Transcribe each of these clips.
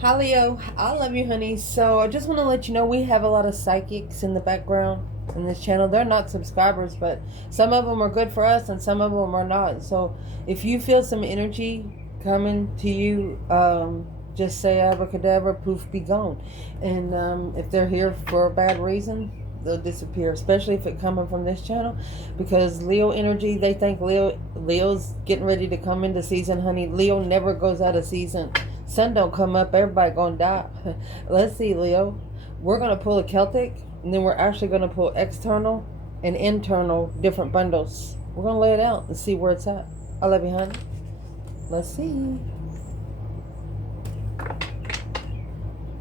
Hi Leo, I love you, honey. So I just want to let you know we have a lot of psychics in the background in this channel. They're not subscribers, but some of them are good for us and some of them are not. So if you feel some energy coming to you, just say abracadabra, poof, be gone. And if they're here for a bad reason, they'll disappear. Especially if it's coming from this channel, because Leo energy, they think Leo's getting ready to come into season, honey. Leo never goes out of season. Sun don't come up, everybody gonna die. Let's see, Leo. We're gonna pull a Celtic, and then we're actually gonna pull external and internal different bundles. We're gonna lay it out and see where it's at. I love you, honey. Let's see.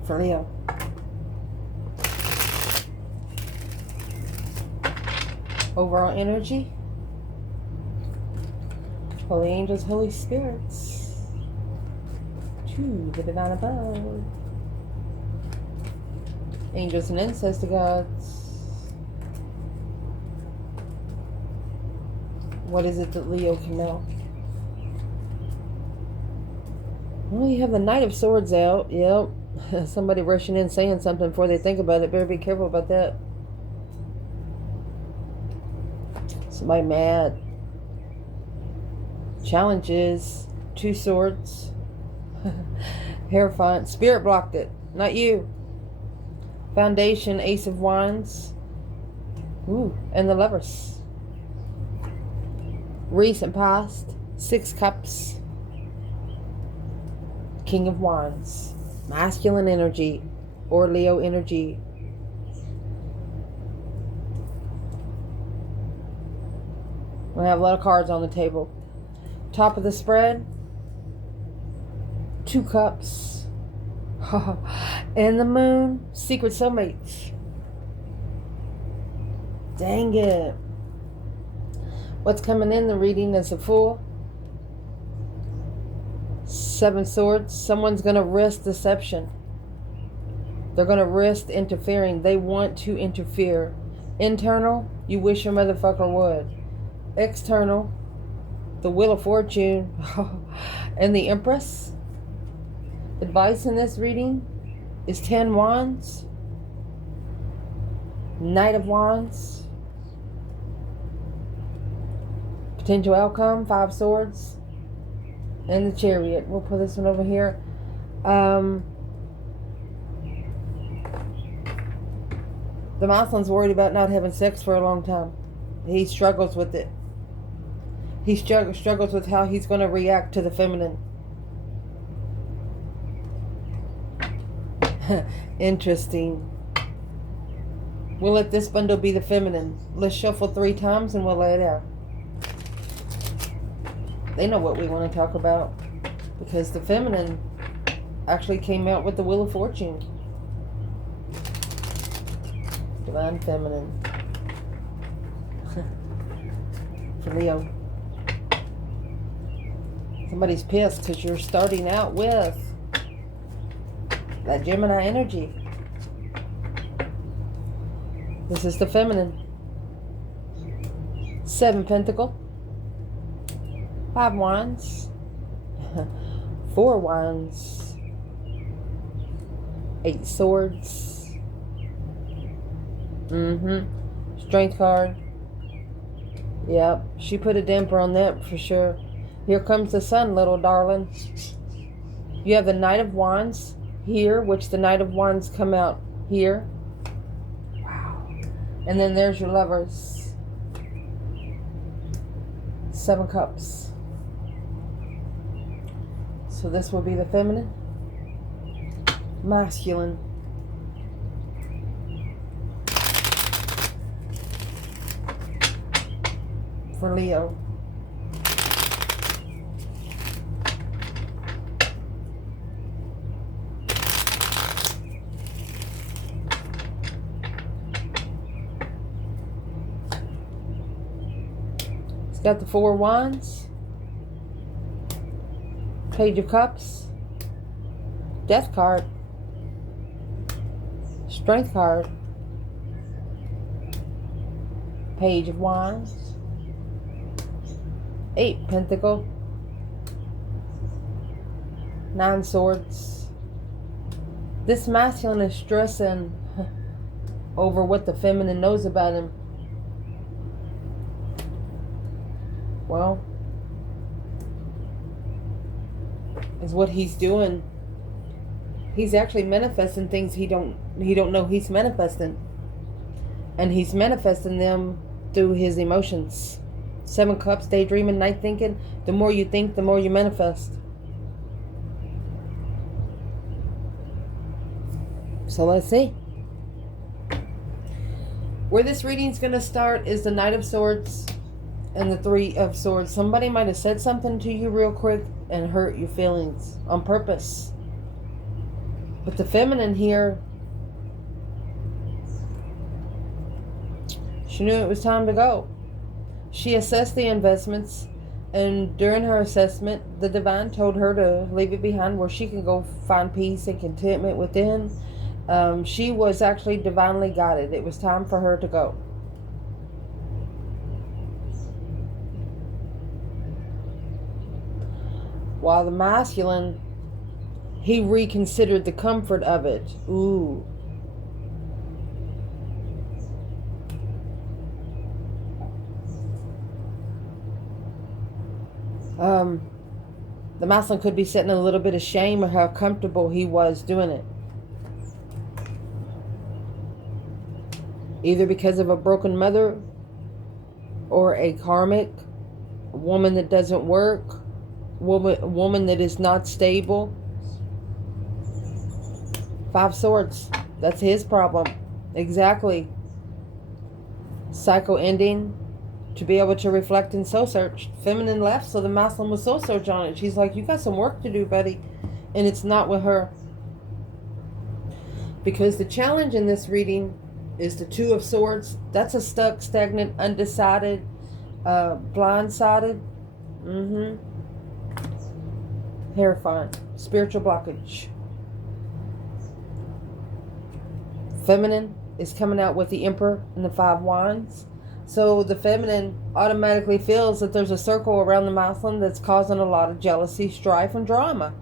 For Leo. Overall energy. Holy angels, holy spirits. To the divine above. Angels and ancestor gods. What is it that Leo can know? Well, you have the Knight of Swords out. Yep. Somebody rushing in saying something before they think about it. Better be careful about that. Somebody mad. Challenges. Two swords. Hierophant. Spirit blocked it. Not you. Foundation. Ace of Wands. Ooh. And the Lovers. Recent past. Six Cups. King of Wands. Masculine energy. Or Leo energy. We have a lot of cards on the table. Top of the spread. Two Cups. And the Moon. Secret soulmates. Dang it. What's coming in the reading is a Fool. Seven Swords. Someone's going to risk deception. They're going to risk interfering. They want to interfere. Internal. You wish your motherfucker would. External, the Wheel of Fortune, and the Empress. Advice in this reading is 10 Wands, Knight of Wands, potential outcome, 5 Swords, and the Chariot. We'll put this one over here. The Muslim's worried about not having sex for a long time. He struggles with it. He struggles with how he's going to react to the feminine. Interesting. We'll let this bundle be the feminine. Let's shuffle 3 times and we'll lay it out. They know what we want to talk about. Because the feminine actually came out with the Wheel of Fortune. Divine feminine. For Leo. Somebody's pissed because you're starting out with that Gemini energy. This is the feminine. 7 Pentacle. 5 Wands. 4 Wands. 8 Swords. Strength card. Yep, she put a damper on that for sure. Here comes the sun, little darling. You have the Knight of Wands here, which the Knight of Wands come out here. Wow. And then there's your Lovers. 7 Cups. So this will be the feminine. Masculine. For Leo. It's got the 4 Wands. Page of Cups. Death card. Strength card. Page of Wands. 8 Pentacle. 9 Swords. This masculine is stressing over what the feminine knows about him. Well, is what he's doing. He's actually manifesting things he don't know he's manifesting. And he's manifesting them through his emotions. 7 Cups, daydreaming, night thinking. The more you think, the more you manifest. So let's see. Where this reading's going to start is the Knight of Swords and the 3 of Swords. Somebody might have said something to you real quick and hurt your feelings on purpose. But the feminine here, she knew it was time to go. She assessed the investments, and during her assessment, the divine told her to leave it behind where she can go find peace and contentment within. She was actually divinely guided. It was time for her to go. While the masculine, he reconsidered the comfort of it. Ooh. The masculine could be sitting in a little bit of shame of how comfortable he was doing it. Either because of a broken mother or a karmic, a woman that doesn't work, woman that is not stable. 5 Swords. That's his problem. Exactly. Cycle ending. To be able to reflect and soul search. Feminine left, so the masculine was soul search on it. She's like, you got some work to do, buddy. And it's not with her. Because the challenge in this reading is the 2 of Swords. That's a stuck, stagnant, undecided, blindsided. Terrifying. Spiritual blockage. Feminine is coming out with the Emperor and the 5 Wands. So the feminine automatically feels that there's a circle around the masculine that's causing a lot of jealousy, strife, and drama.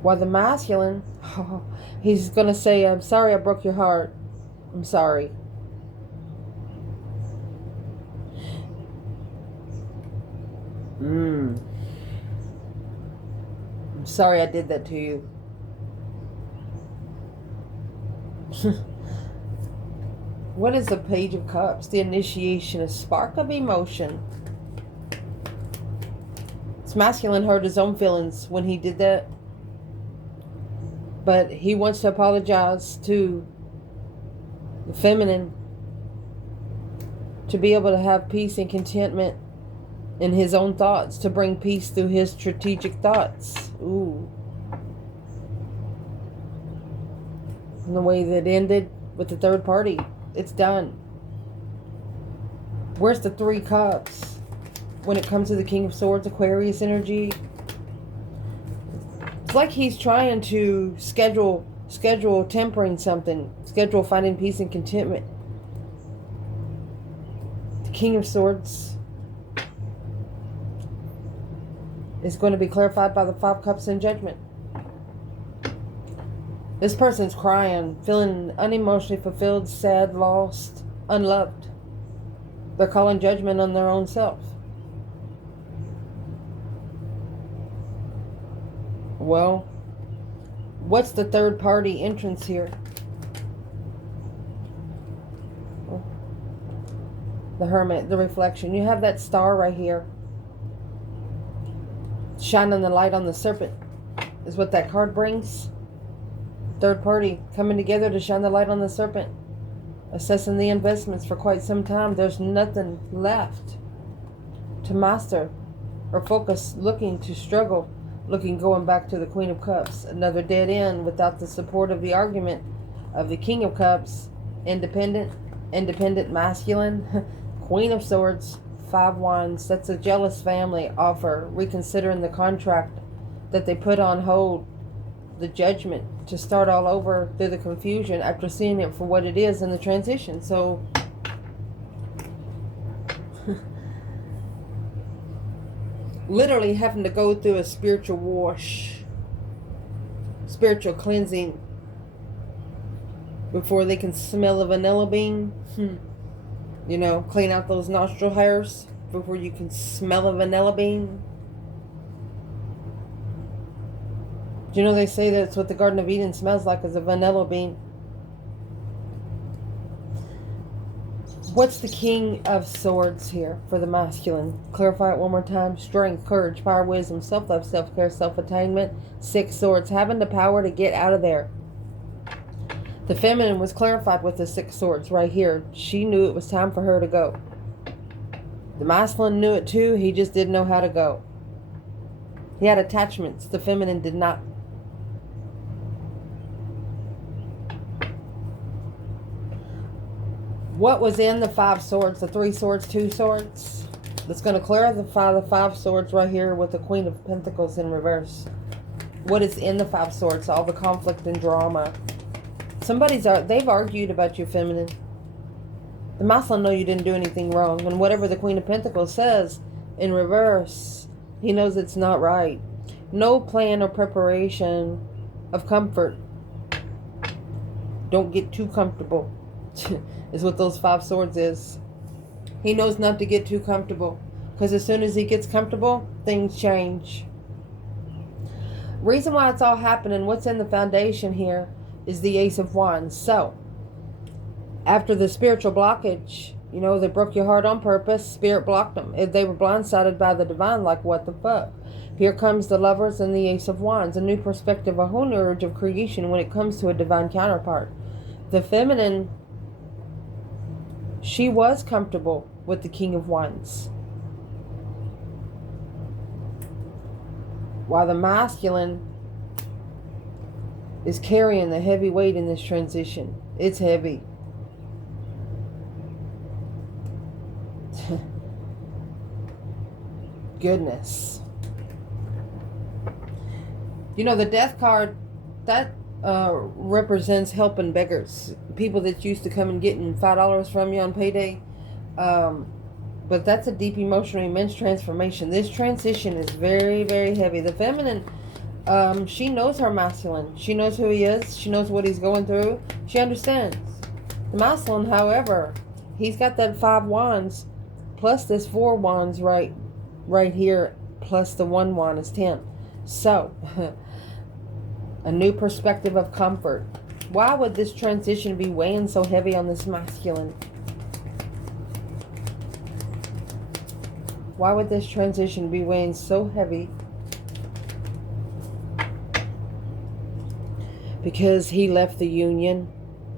While the masculine, he's going to say, I'm sorry I broke your heart. I'm sorry. I'm sorry I did that to you. What is the Page of Cups? The initiation, a spark of emotion. This masculine hurt his own feelings when he did that. But he wants to apologize to the feminine to be able to have peace and contentment in his own thoughts, to bring peace through his strategic thoughts. Ooh. And the way that ended with the third party. It's done. Where's the 3 Cups? When it comes to the King of Swords, Aquarius energy. It's like he's trying to schedule tempering something. Schedule finding peace and contentment. The King of Swords is going to be clarified by the 5 Cups in Judgment. This person's crying, feeling unemotionally fulfilled, sad, lost, unloved. They're calling judgment on their own self. Well, what's the third party entrance here? The Hermit, the reflection. You have that star right here. Shining the light on the serpent is what that card brings. Third party coming together to shine the light on the serpent. Assessing the investments for quite some time. There's nothing left to master or focus. Looking to struggle. Looking going back to the Queen of Cups. Another dead end without the support of the argument of the King of Cups. Independent masculine. Queen of Swords. 5 Wands. That's a jealous family offer. Reconsidering the contract that they put on hold. The judgment to start all over through the confusion after seeing it for what it is in the transition. So literally having to go through a spiritual wash, spiritual cleansing before they can smell a vanilla bean. You know, clean out those nostril hairs before you can smell a vanilla bean. Do you know they say that's what the Garden of Eden smells like, is a vanilla bean? What's the King of Swords here for the masculine? Clarify it one more time. Strength, courage, power, wisdom, self-love, self-care, self-attainment. 6 swords, having the power to get out of there. The feminine was clarified with the 6 swords right here. She knew it was time for her to go. The masculine knew it too. He just didn't know how to go. He had attachments. The feminine did not. What was in the 5 swords? The 3 swords, 2 swords? That's going to clarify the 5 swords right here with the Queen of Pentacles in reverse. What is in the 5 swords? All the conflict and drama. They've argued about you, feminine. The masculine know you didn't do anything wrong. And whatever the Queen of Pentacles says in reverse, he knows it's not right. No plan or preparation of comfort. Don't get too comfortable. Is what those 5 swords is. He knows not to get too comfortable, because as soon as he gets comfortable, things change. Reason why it's all happening, what's in the foundation here, is the Ace of Wands. So, after the spiritual blockage, you know, they broke your heart on purpose, Spirit blocked them. If they were blindsided by the divine, like what the fuck? Here comes the Lovers and the Ace of Wands, a new perspective, a whole new urge of creation when it comes to a divine counterpart. The feminine, she was comfortable with the King of Wands, while the masculine is carrying the heavy weight in this transition. It's heavy. Goodness. You know, the Death card, that represents helping beggars, people that used to come and getting $5 from you on payday. But that's a deep emotional immense transformation. This transition is very, very heavy. The feminine, she knows her masculine. She knows who he is. She knows what he's going through. She understands. The masculine, however, he's got that 5 wands plus this 4 wands right here, plus the 1 wand is 10. So a new perspective of comfort. Why would this transition be weighing so heavy on this masculine? Why would this transition be weighing so heavy? Because he left the union.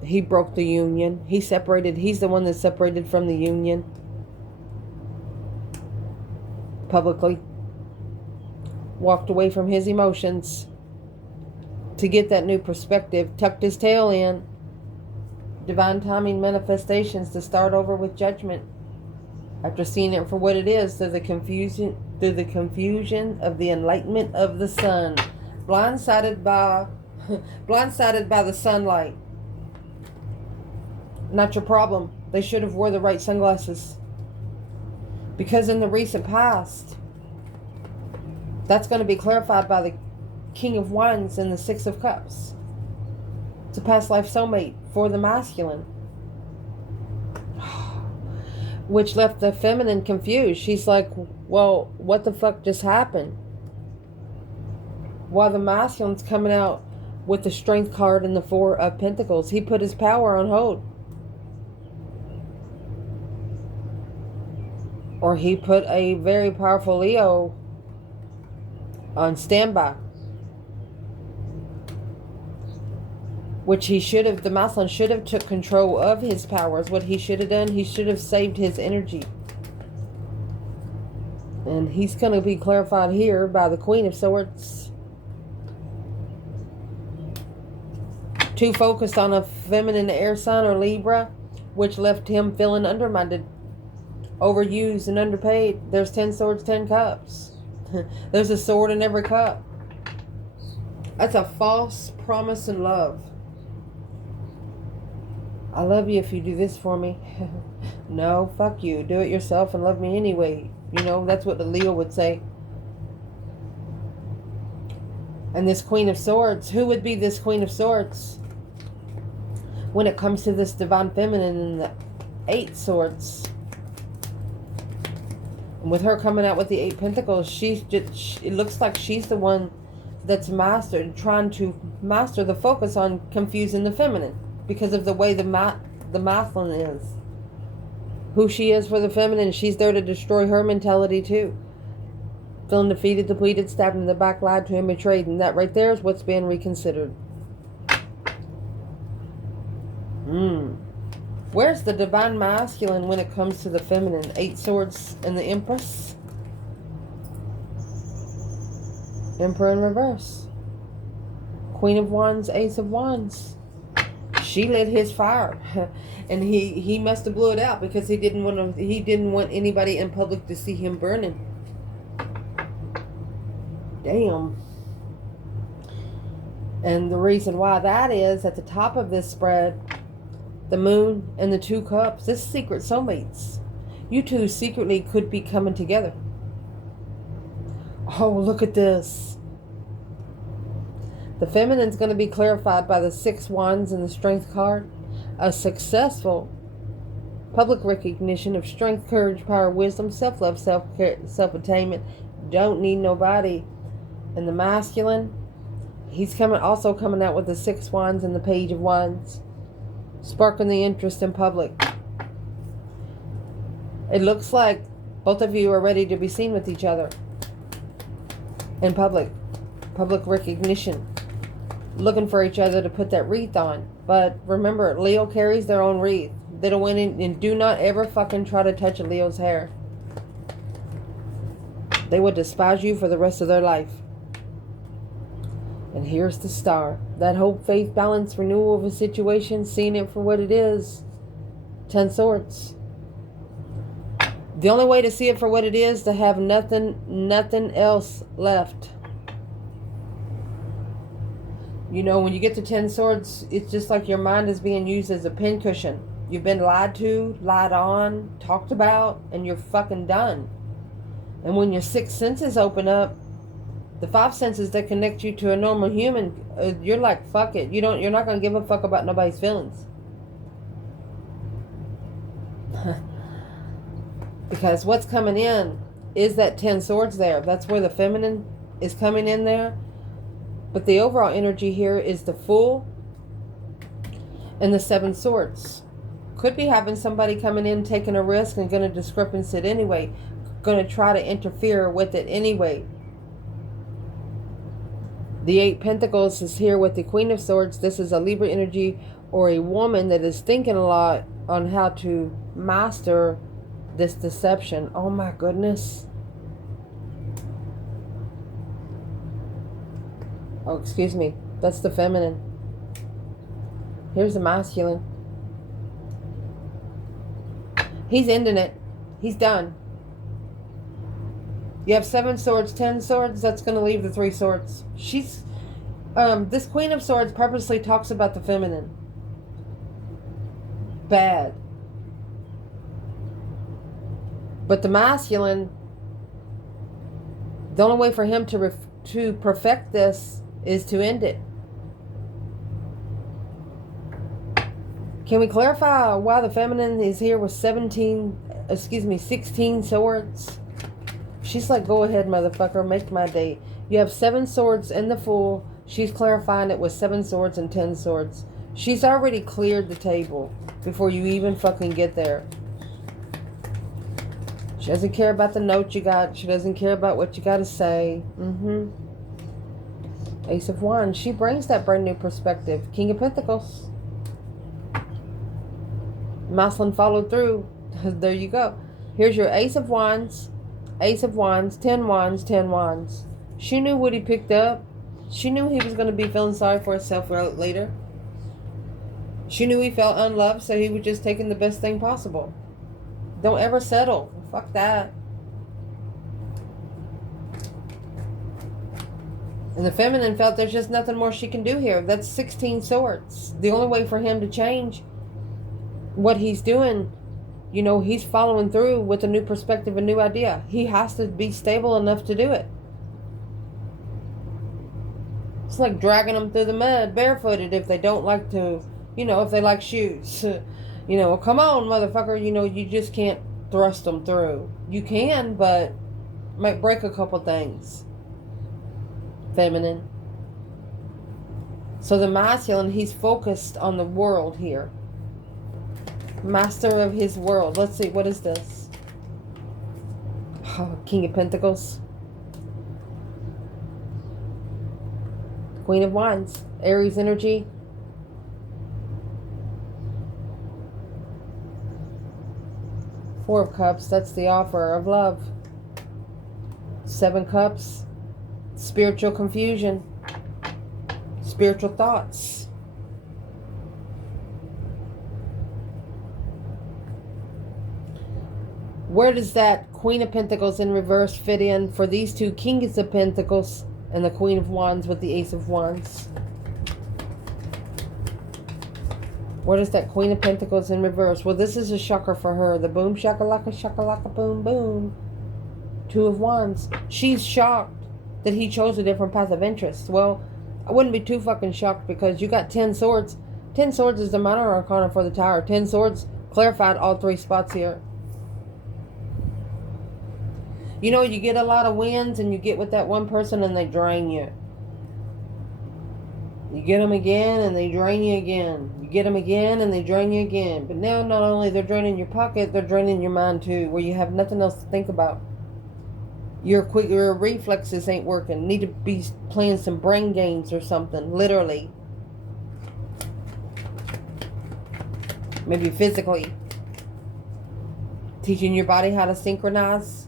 He broke the union. He separated. He's the one that separated from the union. Publicly. Walked away from his emotions to get that new perspective, tucked his tail in, divine timing manifestations to start over with judgment after seeing it for what it is, through the confusion of the enlightenment of the sun, blindsided by the sunlight. Not your problem. They should have wore the right sunglasses, because in the recent past, that's going to be clarified by the King of Wands and the 6 of Cups. It's a past life soulmate for the masculine, which left the feminine confused. She's like, well, what the fuck just happened? While the masculine's coming out with the Strength card and the 4 of Pentacles. He put his power on hold. Or he put a very powerful Leo on standby, which he should have, the masculine should have took control of his powers. What he should have done, he should have saved his energy. And he's going to be clarified here by the Queen of Swords. Too focused on a feminine air sign or Libra, which left him feeling undermined, overused, and underpaid. There's 10 swords, 10 cups. There's a sword in every cup. That's a false promise in love. I love you if you do this for me. No, fuck you. Do it yourself and love me anyway. You know, that's what the Leo would say. And this Queen of Swords, who would be this Queen of Swords when it comes to this Divine Feminine and the 8 Swords? And with her coming out with the 8 Pentacles, it looks like she's the one that's trying to master the focus on confusing the feminine because of the way the masculine is. Who she is for the feminine, she's there to destroy her mentality too. Feeling defeated, depleted, stabbed in the back, lied to, and betrayed. And that right there is what's being reconsidered. Where's the divine masculine when it comes to the feminine? 8 Swords and the Empress. Emperor in reverse. Queen of Wands, Ace of Wands. She lit his fire. And he must have blew it out because he didn't want anybody in public to see him burning. Damn. And the reason why that is, at the top of this spread, the Moon and the 2 Cups. This is secret soulmates. You two secretly could be coming together. Oh, look at this. The feminine's going to be clarified by the 6 Wands and the Strength card. A successful public recognition of strength, courage, power, wisdom, self-love, self-attainment. Don't need nobody. And the masculine, he's also coming out with the 6 Wands and the Page of Wands, sparking the interest in public. It looks like both of you are ready to be seen with each other in public recognition, looking for each other to put that wreath on. But remember, Leo carries their own wreath. They don't win in, and do not ever fucking try to touch a Leo's hair. They would despise you for the rest of their life. And here's the Star. That hope, faith, balance, renewal of a situation, seeing it for what it is. 10 Swords. The only way to see it for what it is, to have nothing else left. You know, when you get to 10 Swords, it's just like your mind is being used as a pincushion. You've been lied to, lied on, talked about, and you're fucking done. And when your 6 senses open up, the 5 senses that connect you to a normal human, you're like, fuck it. You're not going to give a fuck about nobody's feelings. Because what's coming in is that 10 Swords there. That's where the feminine is coming in there. But the overall energy here is the Fool and the 7 Swords. Could be having somebody coming in, taking a risk and going to discrepance it anyway. Going to try to interfere with it anyway. The 8 Pentacles is here with the Queen of Swords. This is a Libra energy or a woman that is thinking a lot on how to master this deception. Oh my goodness. Oh, excuse me. That's the feminine. Here's the masculine. He's ending it. He's done. You have 7 Swords, 10 Swords. That's going to leave the 3 Swords. She's... this Queen of Swords purposely talks about the feminine. Bad. But the masculine, the only way for him to perfect this is to end it. Can we clarify why the feminine is here with 16 Swords? She's like, go ahead, motherfucker, make my day. You have 7 Swords and the Fool. She's clarifying it with 7 Swords and 10 Swords. She's already cleared the table before you even fucking get there. She doesn't care about the note you got. She doesn't care about what you got to say. Ace of Wands. She brings that brand new perspective. King of Pentacles. Maslin followed through. There you go. Here's your Ace of Wands. Ace of Wands. 10 Wands. 10 Wands. She knew what he picked up. She knew he was going to be feeling sorry for himself later. She knew he felt unloved, so he was just taking the best thing possible. Don't ever settle. Fuck that. And the feminine felt there's just nothing more she can do here. That's 16 Swords. The only way for him to change what he's doing, you know, he's following through with a new perspective, a new idea. He has to be stable enough to do it. It's like dragging them through the mud barefooted if they don't like to, if they like shoes. Come on, motherfucker, you just can't thrust them through. You can, but might break a couple things. Feminine. So the masculine, he's focused on the world here. Master of his world. Let's see, what is this? Oh, King of Pentacles. Queen of Wands. Aries energy. Four of Cups. That's the offer of love. 7 Cups. Spiritual confusion. Spiritual thoughts. Where does that Queen of Pentacles in reverse fit in for these two Kings of Pentacles and the Queen of Wands with the Ace of Wands? Where does that Queen of Pentacles in reverse? Well, this is a shocker for her. The boom shakalaka boom boom. 2 of Wands. She's shocked that he chose a different path of interest. Well, I wouldn't be too fucking shocked because you got 10 swords. 10 swords is the minor arcana for the Tower. 10 swords clarified all 3 spots here. You get a lot of wins and you get with that one person and they drain you. You get them again and they drain you again. You get them again and they drain you again. But now not only they're draining your pocket, they're draining your mind too, where you have nothing else to think about. Your reflexes ain't working. Need to be playing some brain games or something, literally. Maybe physically. Teaching your body how to synchronize.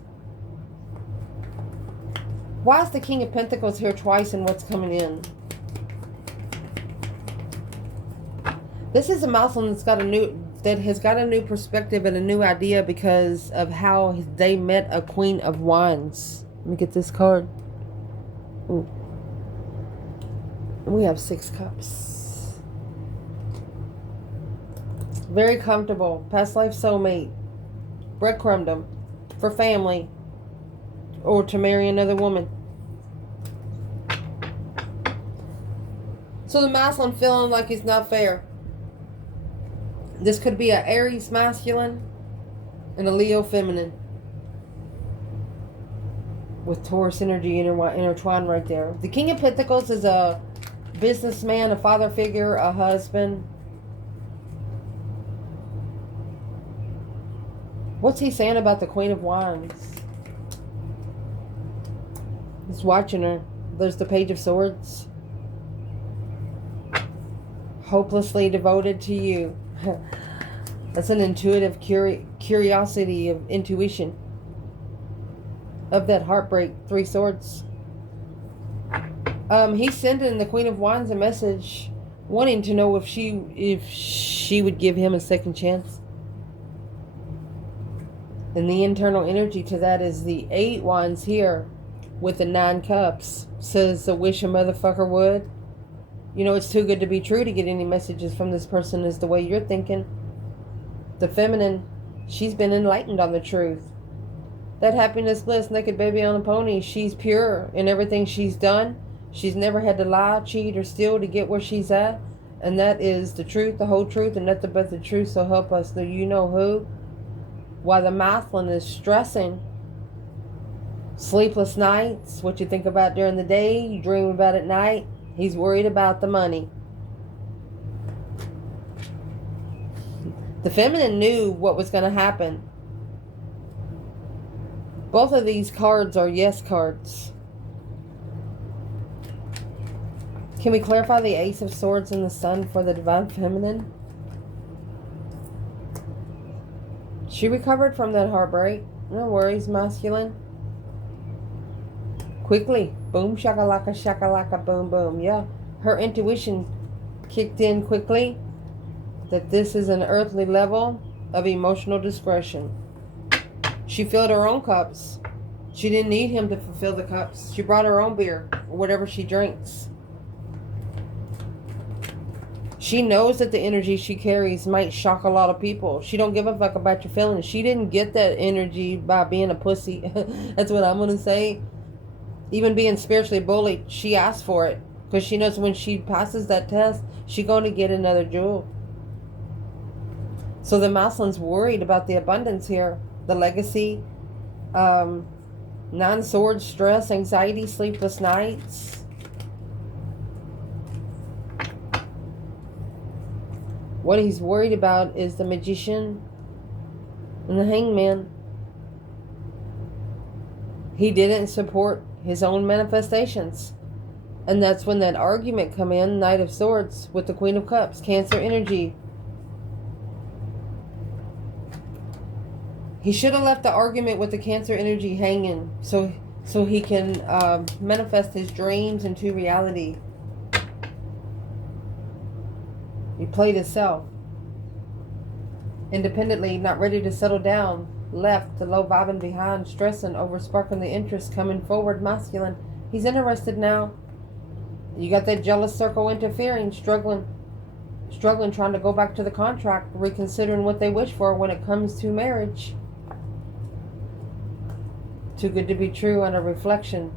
Why is the King of Pentacles here twice and what's coming in? This is a masculine that has got a new perspective and a new idea because of how they met a Queen of Wands. Let me get this card. Ooh. We have 6 cups. Very comfortable. Past life soulmate. Breadcrumbed them for family. Or to marry another woman. So the masculine feeling like it's not fair. This could be an Aries masculine and a Leo feminine. With Taurus energy intertwined right there. The King of Pentacles is a businessman, a father figure, a husband. What's he saying about the Queen of Wands? He's watching her. There's the Page of Swords. Hopelessly devoted to you. That's an intuitive curiosity of intuition. Of that heartbreak. 3 swords. He's sending the Queen of Wands a message wanting to know if she would give him a second chance. And the internal energy to that is the 8 wands here with the 9 cups. Says I wish a motherfucker would. It's too good to be true to get any messages from this person is the way you're thinking. The feminine, she's been enlightened on the truth. That happiness, bliss, naked baby on a pony, she's pure in everything she's done. She's never had to lie, cheat, or steal to get where she's at. And that is the truth, the whole truth, and nothing but the truth. So help us, the you know who. While the masculine is stressing. Sleepless nights, what you think about during the day, you dream about at night. He's worried about the money. The feminine knew what was going to happen. Both of these cards are yes cards. Can we clarify the Ace of Swords and the Sun for the Divine Feminine? She recovered from that heartbreak. No worries, masculine. Quickly. Boom, shakalaka, boom, boom. Yeah. Her intuition kicked in quickly. That this is an earthly level of emotional discretion. She filled her own cups. She didn't need him to fulfill the cups. She brought her own beer. Or whatever she drinks. She knows that the energy she carries might shock a lot of people. She don't give a fuck about your feelings. She didn't get that energy by being a pussy. That's what I'm going to say. Even being spiritually bullied, she asked for it. Because she knows when she passes that test, she's going to get another jewel. So the Masculine's worried about the abundance here. The legacy, 9 swords, stress, anxiety, sleepless nights. What he's worried about is the Magician and the Hangman. He didn't support his own manifestations. And that's when that argument come in, Knight of Swords, with the Queen of Cups, Cancer energy. He should have left the argument with the Cancer energy hanging so he can manifest his dreams into reality. He played himself. Independently, not ready to settle down. Left, the low vibing behind, stressing over sparking the interest, coming forward, masculine. He's interested now. You got that jealous circle interfering, struggling, trying to go back to the contract, reconsidering what they wish for when it comes to marriage. Too good to be true on a reflection.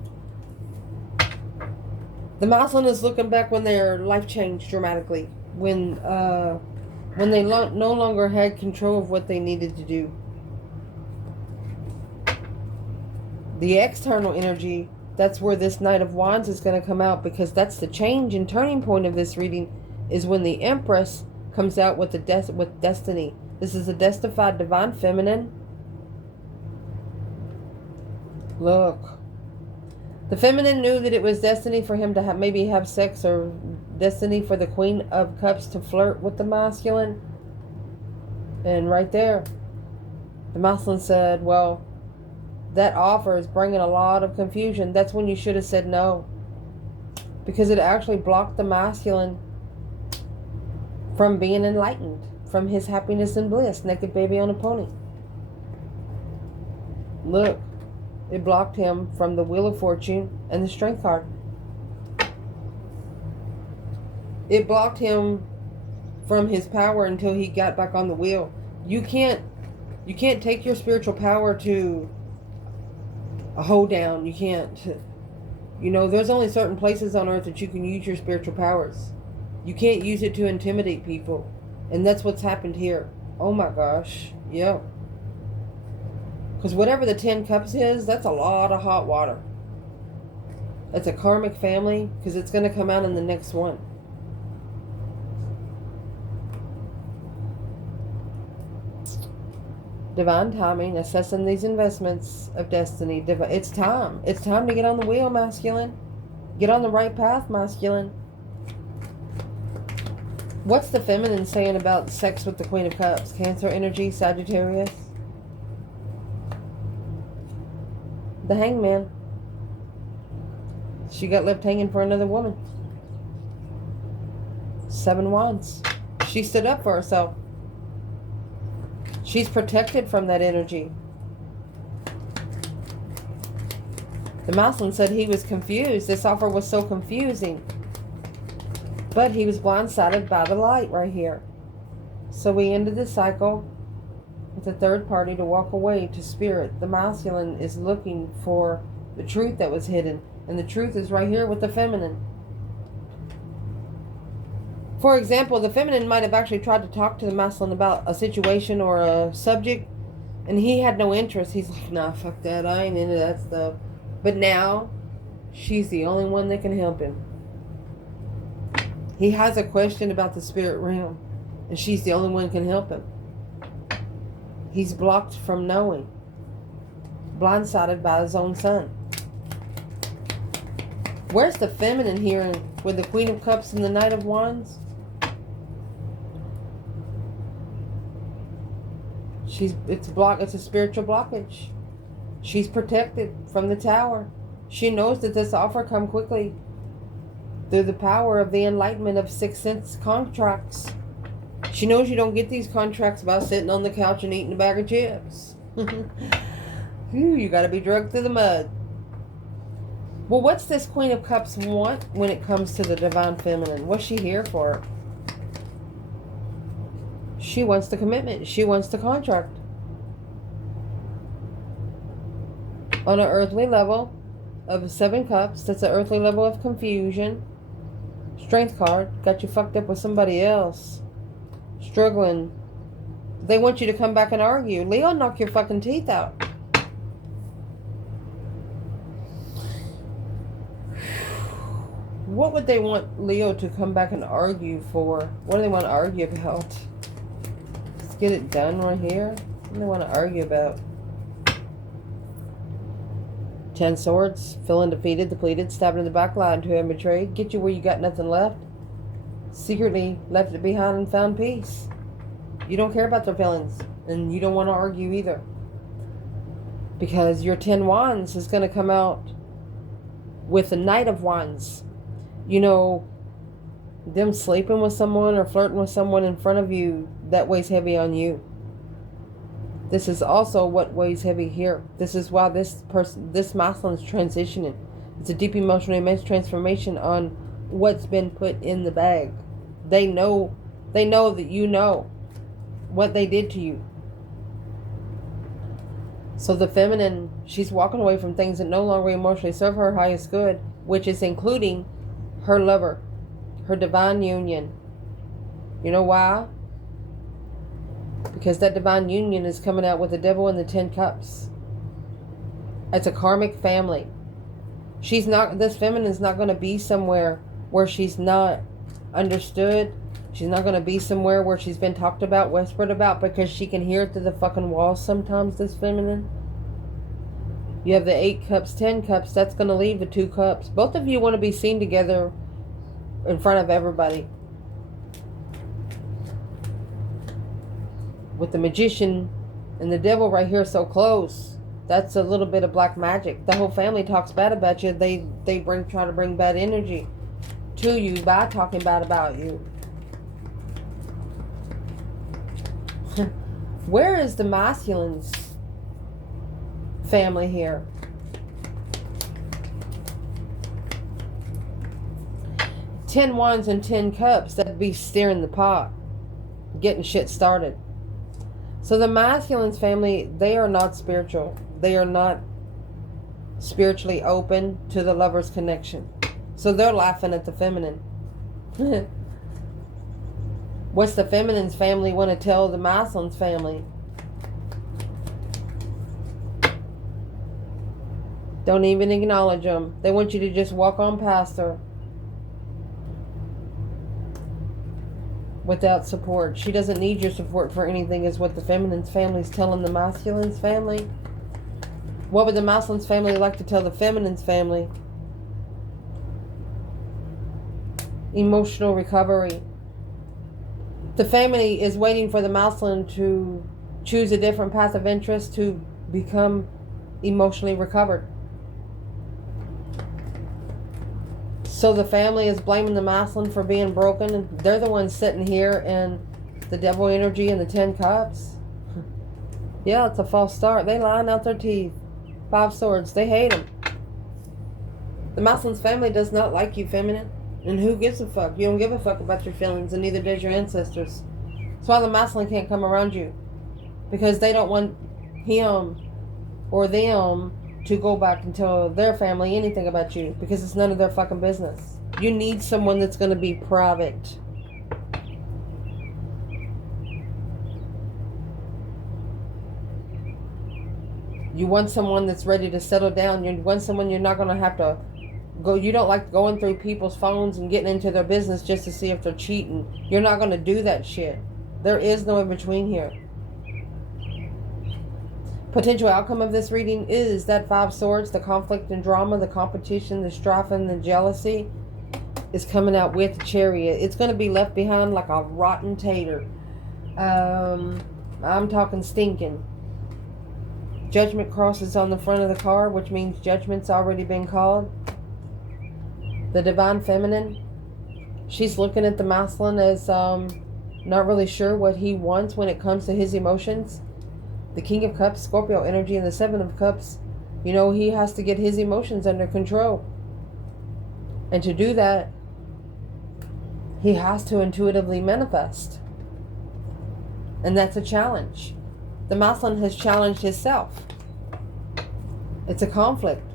The masculine is looking back when their life changed dramatically, when they no longer had control of what they needed to do. The external energy, that's where this Knight of Wands is going to come out, because that's the change and turning point of this reading, is when the Empress comes out with with destiny. This is a destified divine feminine. Look. The feminine knew that it was destiny for him to maybe have sex, or destiny for the Queen of Cups to flirt with the masculine. And right there, the masculine said, well, that offer is bringing a lot of confusion. That's when you should have said no. Because it actually blocked the masculine from being enlightened, from his happiness and bliss. Naked baby on a pony. Look. It blocked him from the Wheel of Fortune and the Strength card. It blocked him from his power until he got back on the wheel. You can't take your spiritual power to a hoedown. You can't. You know, there's only certain places on earth that you can use your spiritual powers. You can't use it to intimidate people. And that's what's happened here. Oh my gosh. Yep. Because whatever the 10 Cups is, that's a lot of hot water. That's a karmic family, because it's going to come out in the next one. Divine timing, assessing these investments of destiny. It's time. It's time to get on the wheel, masculine. Get on the right path, masculine. What's the feminine saying about sex with the Queen of Cups? Cancer energy, Sagittarius. The Hangman. She got left hanging for another woman. 7 Wands. She stood up for herself. She's protected from that energy. The masculine said he was confused. This offer was so confusing. But he was blindsided by the light right here. So we ended the cycle with a third party to walk away to spirit. The masculine is looking for the truth that was hidden. And the truth is right here with the feminine. For example, the feminine might have actually tried to talk to the masculine about a situation or a subject, and he had no interest. He's like, nah, fuck that. I ain't into that stuff. But now, she's the only one that can help him. He has a question about the spirit realm, and she's the only one that can help him. He's blocked from knowing. Blindsided by his own son. Where's the feminine here with the Queen of Cups and the Knight of Wands? It's a spiritual blockage. She's protected from the Tower. She knows that this offer come quickly through the power of the enlightenment of Sixth Sense contracts. She knows you don't get these contracts by sitting on the couch and eating a bag of chips. You got to be drugged through the mud. Well, what's this Queen of Cups want when it comes to the Divine Feminine? What's she here for? She wants the commitment. She wants the contract. On an earthly level of 7 Cups, that's an earthly level of confusion. Strength card. Got you fucked up with somebody else. Struggling. They want you to come back and argue. Leo, knock your fucking teeth out. What would they want Leo to come back and argue for? What do they want to argue about? Let's get it done right here. What do they want to argue about? 10 swords. Feeling defeated, depleted, stabbed in the back, lied to and betrayed. Get you where you got nothing left. Secretly left it behind and found peace. You don't care about their feelings. And you don't want to argue either. Because your 10 wands is going to come out with the Knight of Wands. You know, them sleeping with someone or flirting with someone in front of you, that weighs heavy on you. This is also what weighs heavy here. This is why this masculine is transitioning. It's a deep emotional, immense transformation on what's been put in the bag. They know that you know what they did to you. So the feminine, she's walking away from things that no longer emotionally serve her highest good, which is including her lover, her divine union. You know why? Because that divine union is coming out with the devil and the 10 cups. It's a karmic family. This feminine is not going to be somewhere where she's not understood. She's not going to be somewhere where she's been talked about, whispered about, because she can hear it through the fucking walls sometimes, this feminine. You have the 8 cups, 10 cups. That's going to leave the 2 cups. Both of you want to be seen together in front of everybody. With the magician and the devil right here so close, that's a little bit of black magic. The whole family talks bad about you. They try to bring bad energy to you by talking bad about you. Where is the masculine's family here? Ten wands and 10 cups, that'd be stirring the pot, getting shit started. So the masculine's family, they are not spiritual. They are not spiritually open to the lover's connection. So they're laughing at the feminine. What's the feminine's family want to tell the masculine's family? Don't even acknowledge them. They want you to just walk on past her. Without support. She doesn't need your support for anything, is what the feminine's family is telling the masculine's family. What would the masculine's family like to tell the feminine's family? Emotional recovery. The family is waiting for the masculine to choose a different path of interest to become emotionally recovered. So the family is blaming the masculine for being broken, and they're the ones sitting here in the devil energy and the 10 cups. Yeah, it's a false start. They lying out their teeth. 5 swords. They hate them. The masculine's family does not like you, feminine. And who gives a fuck? You don't give a fuck about your feelings, and neither does your ancestors. That's why the masculine can't come around you. Because they don't want him or them to go back and tell their family anything about you. Because it's none of their fucking business. You need someone that's going to be private. You want someone that's ready to settle down. You want someone you're not going to have to go. You don't like going through people's phones and getting into their business just to see if they're cheating. You're not going to do that shit. There is no in between here. Potential outcome of this reading is that 5 swords, the conflict and drama, the competition, the strife and the jealousy is coming out with the Chariot. It's going to be left behind like a rotten tater. I'm talking stinking. Judgment crosses on the front of the car, which means judgment's already been called. The divine feminine, she's looking at the masculine as not really sure what he wants when it comes to his emotions. The King of Cups, Scorpio energy, and the 7 of Cups, you know, he has to get his emotions under control. And to do that, he has to intuitively manifest. And that's a challenge. The masculine has challenged himself. It's a conflict.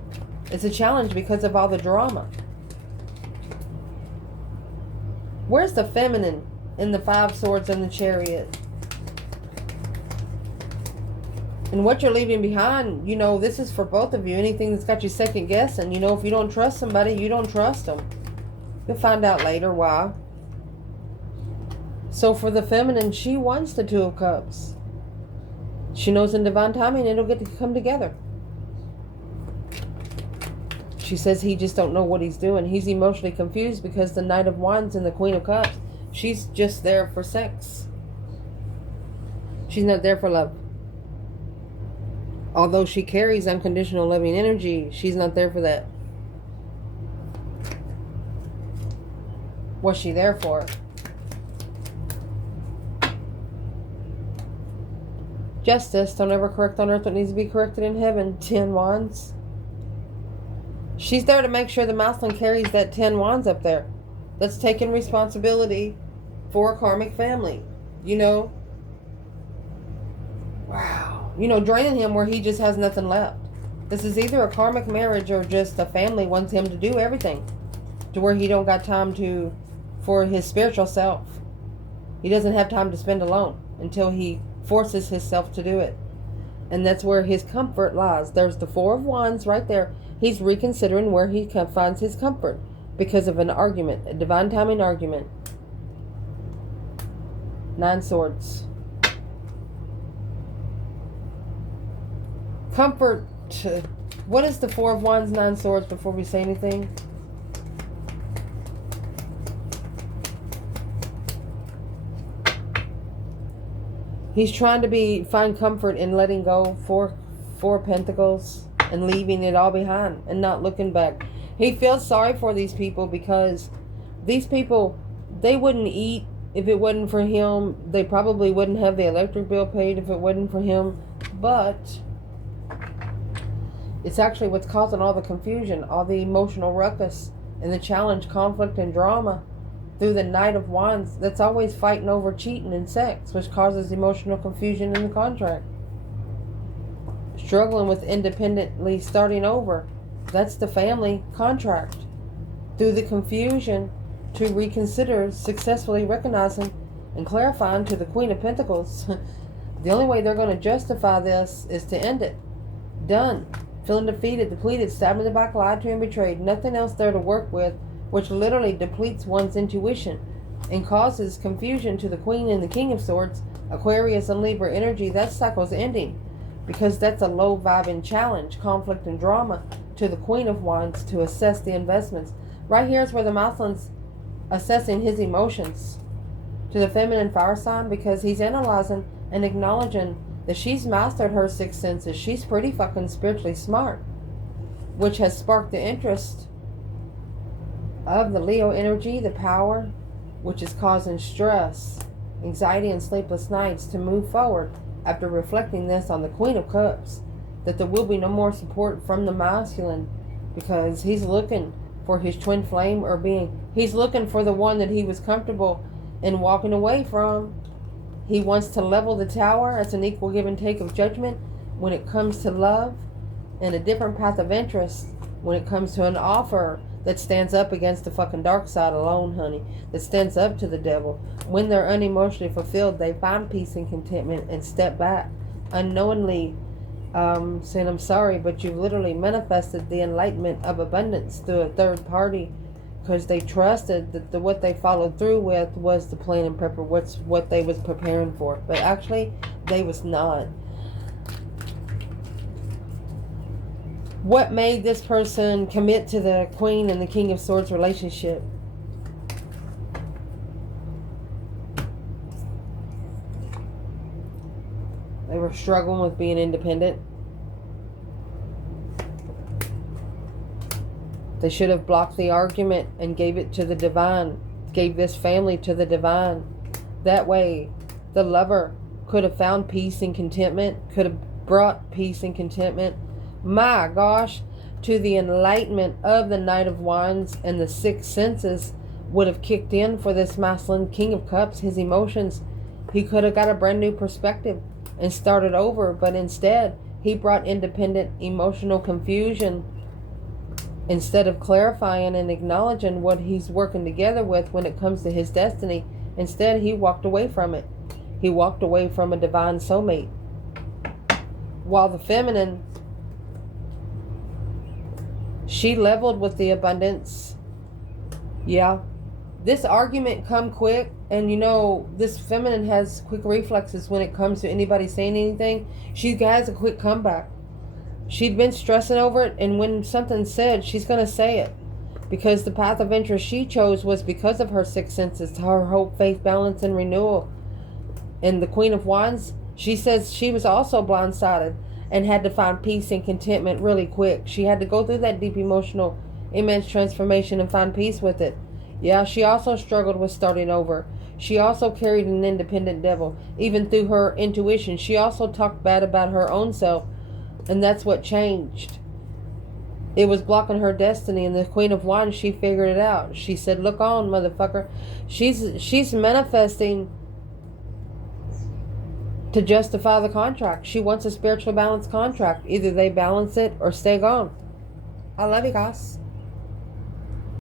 It's a challenge because of all the drama. Where's the feminine in the 5 swords and the chariot? And what you're leaving behind, you know, this is for both of you. Anything that's got you second guessing, you know, if you don't trust somebody, you don't trust them. You'll find out later why. So for the feminine, she wants the 2 of Cups. She knows in divine timing it'll get to come together. She says he just don't know what he's doing. He's emotionally confused because the Knight of Wands and the Queen of Cups, she's just there for sex. She's not there for love. Although she carries unconditional loving energy, she's not there for that. What's she there for? Justice. Don't ever correct on earth what needs to be corrected in heaven. 10 wands. She's there to make sure the masculine carries that 10 wands up there. That's taking responsibility for a karmic family. You know? Wow. You know, draining him where he just has nothing left. This is either a karmic marriage or just a family wants him to do everything. To where he don't got time for his spiritual self. He doesn't have time to spend alone until he forces himself to do it. And that's where his comfort lies. There's the 4 of Wands right there. He's reconsidering where he finds his comfort because of an argument, a divine timing argument. 9 swords. Comfort. What is the 4 of Wands, 9 swords before we say anything? He's trying to find comfort in letting go. 4 Pentacles and leaving it all behind and not looking back. He feels sorry for these people because these people, they wouldn't eat if it wasn't for him. They probably wouldn't have the electric bill paid if it wasn't for him. But it's actually what's causing all the confusion, all the emotional ruckus and the challenge, conflict, and drama through the Knight of Wands that's always fighting over cheating and sex, which causes emotional confusion in the contract. Struggling with independently starting over. That's the family contract. Through the confusion to reconsider successfully recognizing and clarifying to the Queen of Pentacles. The only way they're going to justify this is to end it. Done. Feeling defeated, depleted, stabbed in the back, lied to and betrayed. Nothing else there to work with, which literally depletes one's intuition and causes confusion to the Queen and the King of Swords, Aquarius and Libra energy. That cycle's ending because that's a low vibing challenge, conflict, and drama to the Queen of Wands to assess the investments. Right here is where the masculine's assessing his emotions to the feminine fire sign because he's analyzing and acknowledging that she's mastered her 6 senses. She's pretty fucking spiritually smart, which has sparked the interest of the Leo energy, the power, which is causing stress, anxiety, and sleepless nights to move forward after reflecting this on the Queen of Cups, that there will be no more support from the masculine because he's looking for his twin flame or he's looking for the one that he was comfortable in walking away from. He wants to level the tower as an equal give and take of judgment when it comes to love, and a different path of interest when it comes to an offer that stands up against the fucking dark side alone, honey, that stands up to the devil. When they're unemotionally fulfilled, they find peace and contentment and step back, unknowingly saying, I'm sorry, but you've literally manifested the enlightenment of abundance through a third party because they trusted that what they followed through with was the plan and what they was preparing for. But actually, they was not. What made this person commit to the Queen and the King of Swords relationship? They were struggling with being independent. They should have blocked the argument and gave it to the divine. Gave this family to the divine. That way, the lover could have found peace and contentment. Could have brought peace and contentment. My gosh, to the enlightenment of the Knight of Wands and the 6 senses would have kicked in for this masculine King of Cups. His emotions, he could have got a brand new perspective and started over, but instead he brought independent emotional confusion Instead of clarifying and acknowledging what he's working together with when it comes to his destiny, instead he walked away from it. He walked away from a divine soulmate. While the feminine, she leveled with the abundance. Yeah. This argument come quick, and you know, this feminine has quick reflexes when it comes to anybody saying anything. She has a quick comeback. She'd been stressing over it, and when something's said, she's going to say it. Because the path of interest she chose was because of her six senses, her hope, faith, balance, and renewal. And the Queen of Wands, she says she was also blindsided and had to find peace and contentment really quick. She had to go through that deep emotional, immense transformation and find peace with it. Yeah, she also struggled with starting over. She also carried an independent devil. Even through her intuition, she also talked bad about her own self. And that's what changed. It was blocking her destiny, and the Queen of Wands, she figured it out. She said, look on, motherfucker. She's manifesting to justify the contract. She wants a spiritual balance contract. Either they balance it or stay gone. I love you guys.